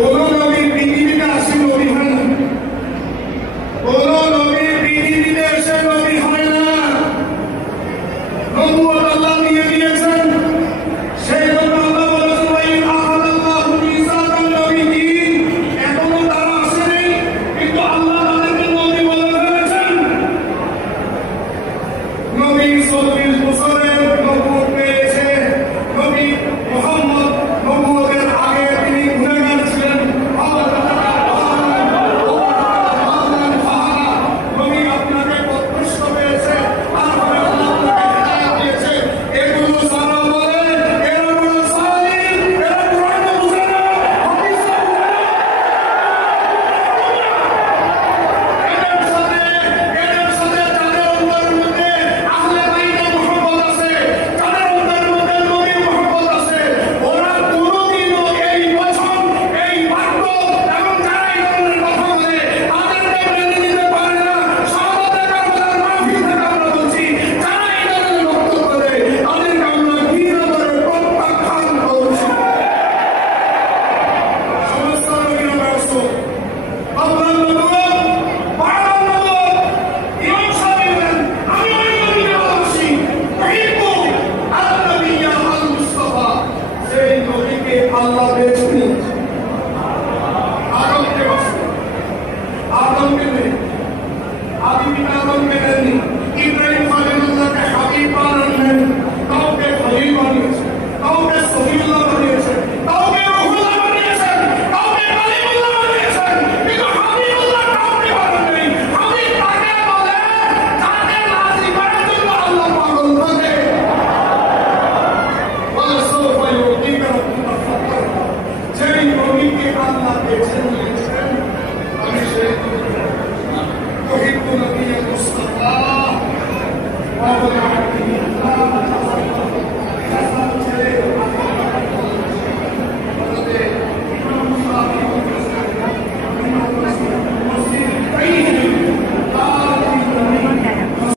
কোন নবী পৃথিবীতে আসে নবী হয় না, কোন নবী পৃথিবীতে এসে নবী হয় না। নবুয়ত আল্লাহ দিয়ে দিয়েছেন। সেই জন্য আল্লাহ বলেছেন ওয়াইন আখাযাল্লাহু মিসাকান নবিয়্যিন, এখনো তারা আসেনি কিন্তু আল্লাহ তাদেরকে নবী বলে ফেলেছেন। নবী 40 বছরের নবুয়ত পেয়েছে। নবী মুহাম্মদ নবুয়তের আগে তিনি গুনাহগার ছিলেন। নবী আপনাকে প্রত্যাশা পেয়েছে, তারপরে আল্লাহ আপনাকে হেদায়েত দিয়েছে। এগুলো যারা বলে এরা বড় জালিম, এরা কোরআন বুঝে না, হাদিস বুঝে না। এদের সাথে যাদের অন্তরের মধ্যে আহলে বাইতের মুহাব্বত আছে, যাদের অন্তরের মধ্যে নবীর মুহাব্বত আছে, ওরা কোনোদিনও এই বচন, এই বাক্য এবং যারা এই ধরনের কথা বলে তাদেরকে মেনে নিতে পারে না। শাহাদাতে কারবালার মাহফিল থেকে আমরা বলছি, যারা এই ধরনের বক্তব্য দেয় তাদেরকে আমরা ঘৃণা করে প্রত্যাখ্যান করছি। সমস্ত নবীরা ব্যস্ত। আপনার নবুয়ত, বারবার নবুয়ত, ইমাম সাহেব বলেন, আমি ওই নবীকে ভালোবাসি। উহিব্বু আন-নাবিয়্যা আল-মুস্তাফা, সেই নবীকে আল্লাহ বেছে